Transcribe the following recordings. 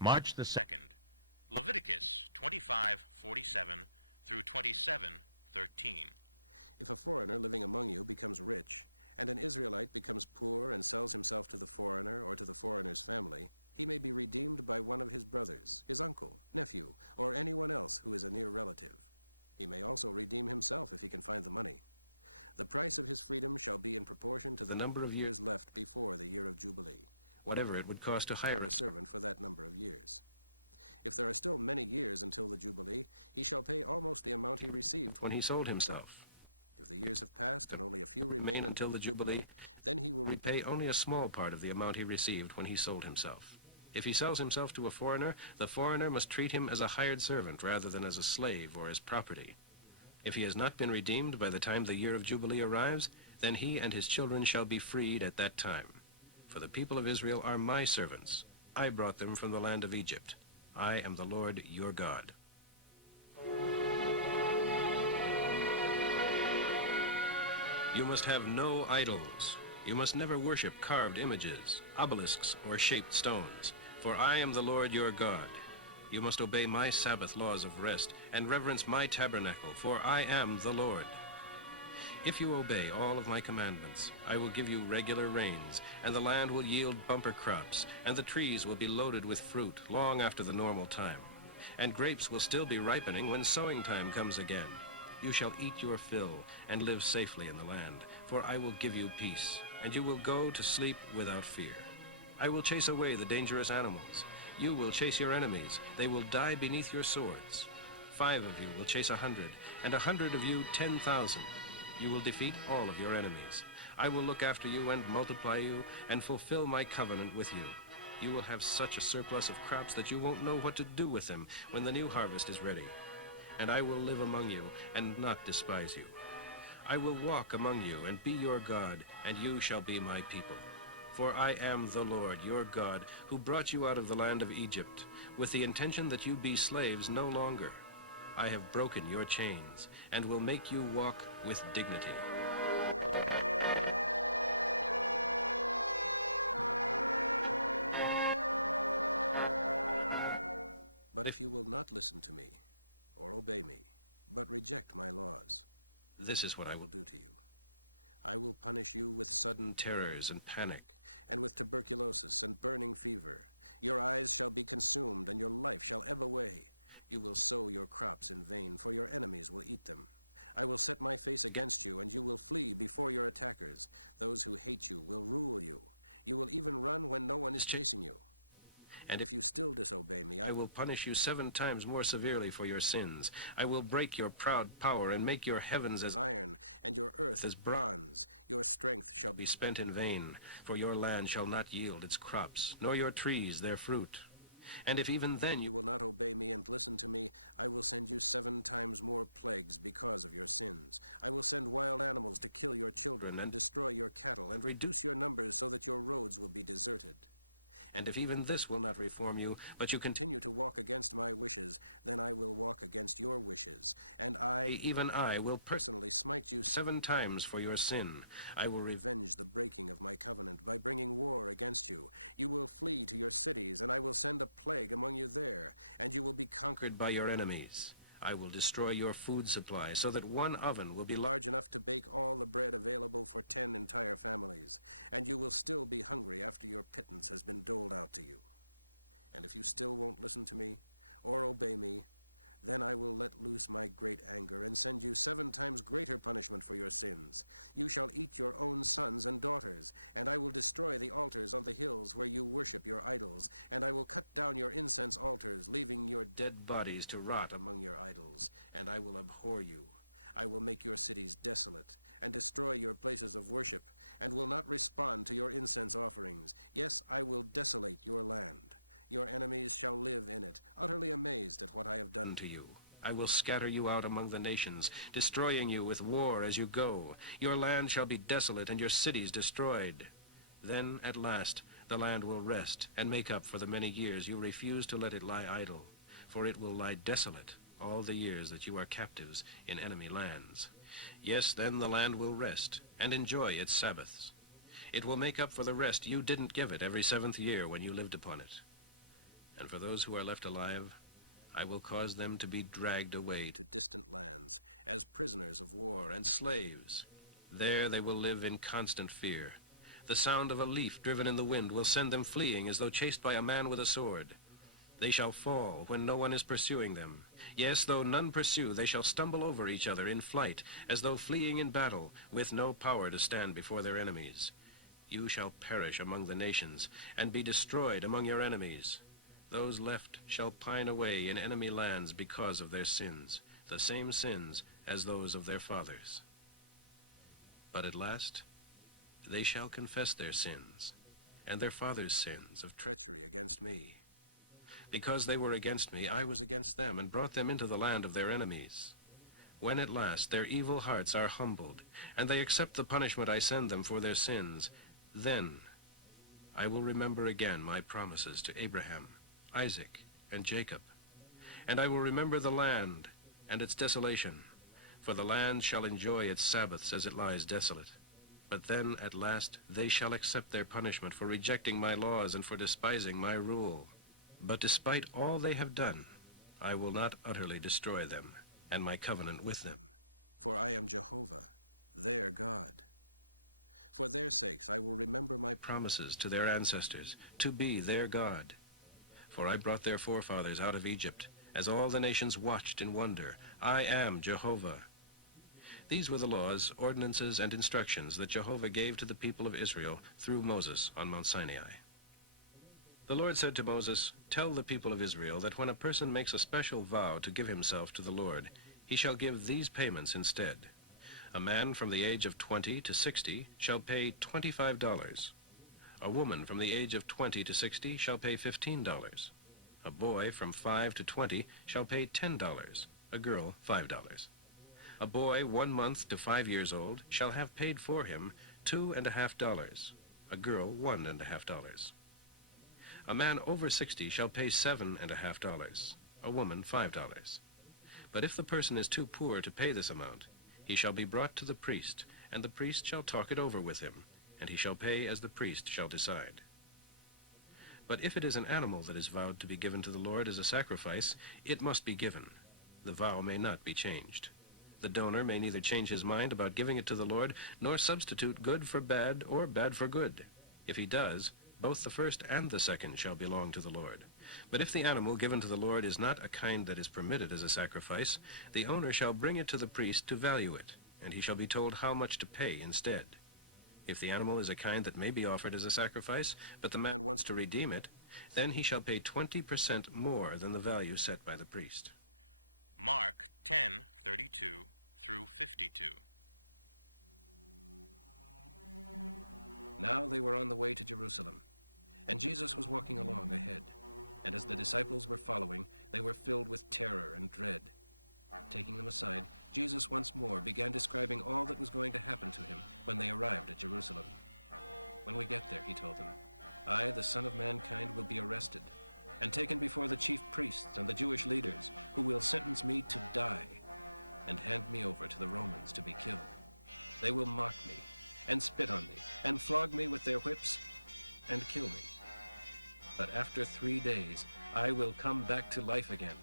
March the 2nd, Leviticus 25:47 through 27:13. If a foreigner living among you becomes rich, and an Israelite becomes poor and sells himself to the foreigner or to the foreigner's family, he may be redeemed by one of his brothers, his uncle, nephew, or anyone else who is a near relative. He may also redeem himself if he can find the money. The price of his freedom shall be in proportion to the number of years left before the year of Jubilee, whatever it would cost to hire a servant for that number of years. If there are still many years until the Jubilee, he shall pay almost the amount he received when he sold himself. If the years have passed and only a few remain until the Jubilee, then he will repay only a small part of the amount he received when he sold himself. If he sells himself to a foreigner, the foreigner must treat him as a hired servant rather than as a slave or as property. If he has not been redeemed by the time the year of Jubilee arrives, then he and his children shall be freed at that time. For the people of Israel are my servants. I brought them from the land of Egypt. I am the Lord your God. You must have no idols. You must never worship carved images, obelisks, or shaped stones. For I am the Lord your God. You must obey my Sabbath laws of rest and reverence my tabernacle, for I am the Lord. If you obey all of my commandments, I will give you regular rains, and the land will yield bumper crops, and the trees will be loaded with fruit long after the normal time. And grapes will still be ripening when sowing time comes again. You shall eat your fill and live safely in the land, for I will give you peace, and you will go to sleep without fear. I will chase away the dangerous animals. You will chase your enemies. They will die beneath your swords. 5 of you will chase 100, and 100 of you 10,000. You will defeat all of your enemies. I will look after you and multiply you and fulfill my covenant with you. You will have such a surplus of crops that you won't know what to do with them when the new harvest is ready. And I will live among you and not despise you. I will walk among you and be your God, and you shall be my people. For I am the Lord your God, who brought you out of the land of Egypt, with the intention that you be slaves no longer. I have broken your chains, and will make you walk with dignity. But if you will not listen to me, or obey me, but reject my laws, this is what I will do to you. I will punish you with sudden terrors and panic, and with tuberculosis and burning fever. Your eyes shall be consumed, and your life shall ebb away. You will sow your crops in vain, for your enemies will eat them. I will set my face against you, and you will flee before your attackers. Those who hate you will rule you. You will even run when no one is chasing you. And if you still disobey me, I will punish you 7 times more severely for your sins. I will break your proud power and make your heavens as iron and your earth as bronze. Your strength shall be spent in vain, for your land shall not yield its crops, nor your trees their fruit. And if even then you will not obey me and listen to me, I will send you 7 times more plagues because of your sins. I will send wild animals to kill your children and destroy your cattle and reduce your numbers so that your roads will be deserted. And if even this will not reform you, but you continue to walk against my wishes, then I will walk against your wishes. And I, even I, will personally smite you 7 times for your sin. I will revenge the breaking of my covenant by bringing war against you. You will flee to your cities, and I will send a plague among you there, and you will be conquered by your enemies. I will destroy your food supply so that 1 oven will be large enough to bake all the bread available for 10 entire families, and you will still be hungry after your pittance has been doled out to you. And if you still won't listen to me or obey me, then I will let loose my great anger and send you 7 times greater punishment for your sins. You shall eat your own sons and daughters, and I will destroy the altars on the hills where you worship your idols, and I will cut down your incense altars, leaving your dead bodies to rot among your idols, and I will abhor you. I will make your cities desolate and destroy your places of worship, and will not respond to your incense offerings. Yes, I will desolate your land. Your enemies shall live in it, utterly amazed at what I have done to you. I will scatter you out among the nations, destroying you with war as you go. Your land shall be desolate and your cities destroyed. Then, at last, the land will rest and make up for the many years you refuse to let it lie idle, for it will lie desolate all the years that you are captives in enemy lands. Yes, then the land will rest and enjoy its Sabbaths. It will make up for the rest you didn't give it every 7th year when you lived upon it. And for those who are left alive, I will cause them to be dragged away to distant lands as prisoners of war and slaves. There they will live in constant fear. The sound of a leaf driven in the wind will send them fleeing as though chased by a man with a sword. They shall fall when no one is pursuing them. Yes, though none pursue, they shall stumble over each other in flight, as though fleeing in battle, with no power to stand before their enemies. You shall perish among the nations, and be destroyed among your enemies. Those left shall pine away in enemy lands because of their sins, the same sins as those of their fathers. But at last they shall confess their sins, and their fathers' sins of treachery against me. Because they were against me, I was against them, and brought them into the land of their enemies. When at last their evil hearts are humbled, and they accept the punishment I send them for their sins, then I will remember again my promises to Abraham, Isaac, and Jacob. And I will remember the land and its desolation, for the land shall enjoy its Sabbaths as it lies desolate. But then at last they shall accept their punishment for rejecting my laws and for despising my rule. But despite all they have done, I will not utterly destroy them and my covenant with them. For I am Jehovah, their God. For their sakes I will remember my promises to their ancestors, to be their God. For I brought their forefathers out of Egypt, as all the nations watched in wonder. I am Jehovah. These were the laws, ordinances, and instructions that Jehovah gave to the people of Israel through Moses on Mount Sinai. The Lord said to Moses, "Tell the people of Israel that when a person makes a special vow to give himself to the Lord, he shall give these payments instead. A man from the age of 20 to 60 shall pay $25. A woman from the age of 20 to 60 shall pay $15. A boy from 5 to 20 shall pay $10. A girl, $5. A boy 1 month to 5 years old shall have paid for him $2.50. A girl, $1.50. A man over 60 shall pay $7.50. A woman, $5. But if the person is too poor to pay this amount, he shall be brought to the priest, and the priest shall talk it over with him, and he shall pay as the priest shall decide. But if it is an animal that is vowed to be given to the Lord as a sacrifice, it must be given. The vow may not be changed. The donor may neither change his mind about giving it to the Lord, nor substitute good for bad or bad for good. If he does, both the first and the second shall belong to the Lord. But if the animal given to the Lord is not a kind that is permitted as a sacrifice, the owner shall bring it to the priest to value it, and he shall be told how much to pay instead. If the animal is a kind that may be offered as a sacrifice, but the man wants to redeem it, then he shall pay 20% more than the value set by the priest. Mark 10:32 through 52. Now they were on the way to Jerusalem, and Jesus was walking along ahead. And as the disciples were following, they were filled with terror and dread. Taking them aside, Jesus once more began describing all that was going to happen to him when they arrived at Jerusalem. When we get there, he told them, I, the Son of Mankind, will be arrested and taken before the chief priests and the Jewish leaders, who will sentence me to die and hand me over to the Romans to be killed. They will mock me and spit on me and flog me with their whips and kill me. But after 3 days, I will come back to life again.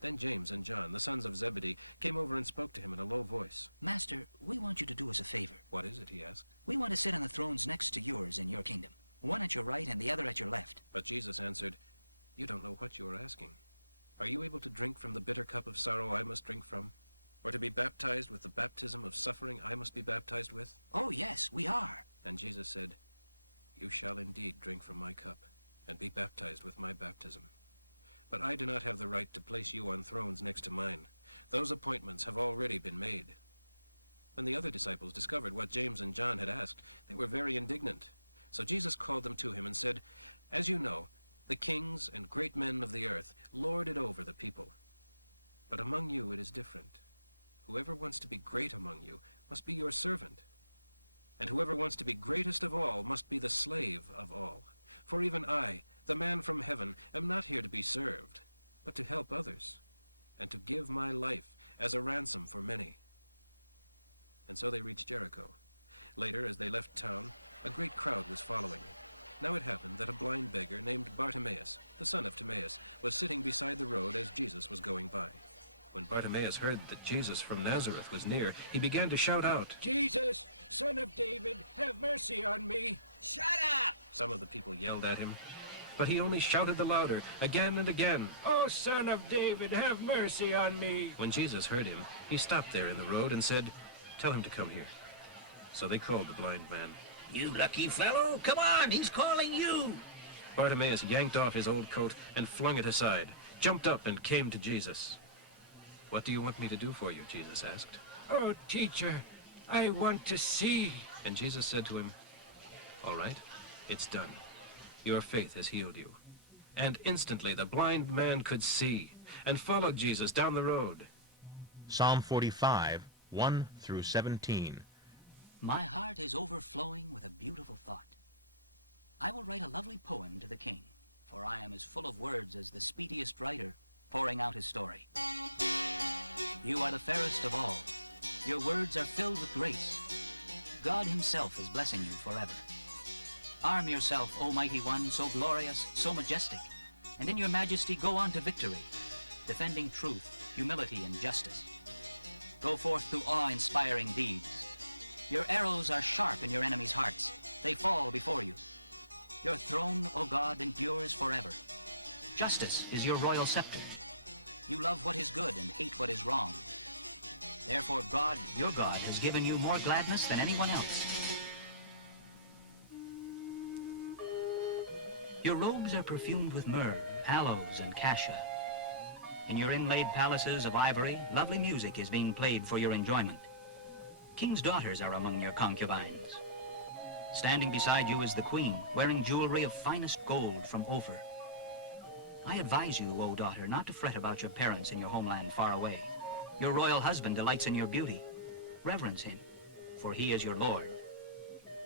Then James and John, the sons of Zebedee, came over and spoke to him in a low voice. Master, we want you to do us a favor. What is it, he asked. We want to sit on the thrones next to yours in your kingdom, one at your right and the other at your left. But Jesus answered, You don't know what you are asking. Are you able to drink from the bitter cup of sorrow I must drink from? Or to be baptized with the baptism of suffering I must be baptized with? Oh, yes, we are. And Jesus said, You shall indeed drink from my cup and be baptized with my baptism. But I do not have the right to place you on thrones next to mine. Those appointments have already been made. When the other disciples discovered what James and John had asked, they were very indignant. So Jesus called them to him and said, As you know, the kings and great men of the earth lord it over the people. But among you it is different. Whoever wants to be great among you must be your servant. And whoever wants to be greatest of all must be the slave of all. For even I, the man from heaven, am not here to be served, but to help others, and to give my life as a ransom for many. And so they reached Jericho. Later, as they left town, A great crowd was following. Now it happened that a blind beggar named Bartimaeus, the son of Timaeus, was sitting beside the road as Jesus was going by. When Bartimaeus heard that Jesus from Nazareth was near, he began to shout out, "Jesus, son of David, have mercy on me." Shut up! Some of the people yelled at him, but he only shouted the louder, again and again. "Oh, son of David, have mercy on me." When Jesus heard him, he stopped there in the road and said, "Tell him to come here." So they called the blind man. You lucky fellow, come on, he's calling you. Bartimaeus yanked off his old coat and flung it aside, jumped up and came to Jesus. "What do you want me to do for you?" Jesus asked. "Oh, teacher, I want to see." And Jesus said to him, "All right, it's done. Your faith has healed you." And instantly the blind man could see and followed Jesus down the road. Psalm 45, 1 through 17. My heart is overflowing with a beautiful thought. I will write a lovely poem to the king, for I am as full of words as the speediest writer pouring out his story. You are the fairest of all. Your words are filled with grace. God himself is blessing you forever. Arm yourself, O mighty one, so glorious, so majestic, and in your majesty go on to victory, defending truth, humility, and justice. Go forth to awe-inspiring deeds. Your arrows are sharp in your enemies' hearts. They fall before you. Your throne, O God, endures forever. Justice is your royal scepter. You love what is good and hate what is wrong. Therefore God, your God, has given you more gladness than anyone else. Your robes are perfumed with myrrh, aloes, and cassia. In your inlaid palaces of ivory, lovely music is being played for your enjoyment. King's daughters are among your concubines. Standing beside you is the queen, wearing jewelry of finest gold from Ophir. I advise you, O daughter, not to fret about your parents in your homeland far away. Your royal husband delights in your beauty. Reverence him, for he is your lord.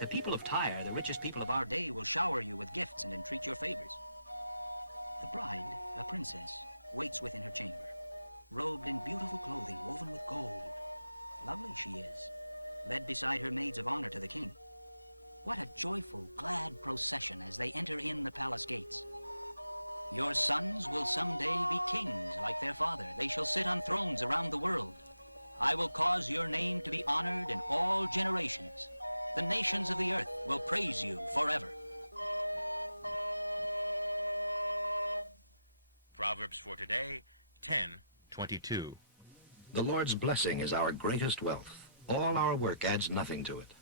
The people of Tyre, the richest people of our day, will shower you with gifts and entreat your favors. The bride, a princess, waits within her chamber, robed in beautiful clothing woven with gold. Lovely she is, led beside her maids of honor to the king. What a joyful, glad procession as they enter in the palace gates. Your sons will someday be kings like their father. They shall sit on thrones around the world. I will cause your name to be honored in all generations. The nations of the earth will praise you forever. Proverbs for today, 10:22. The Lord's blessing is our greatest wealth. All our work adds nothing to it.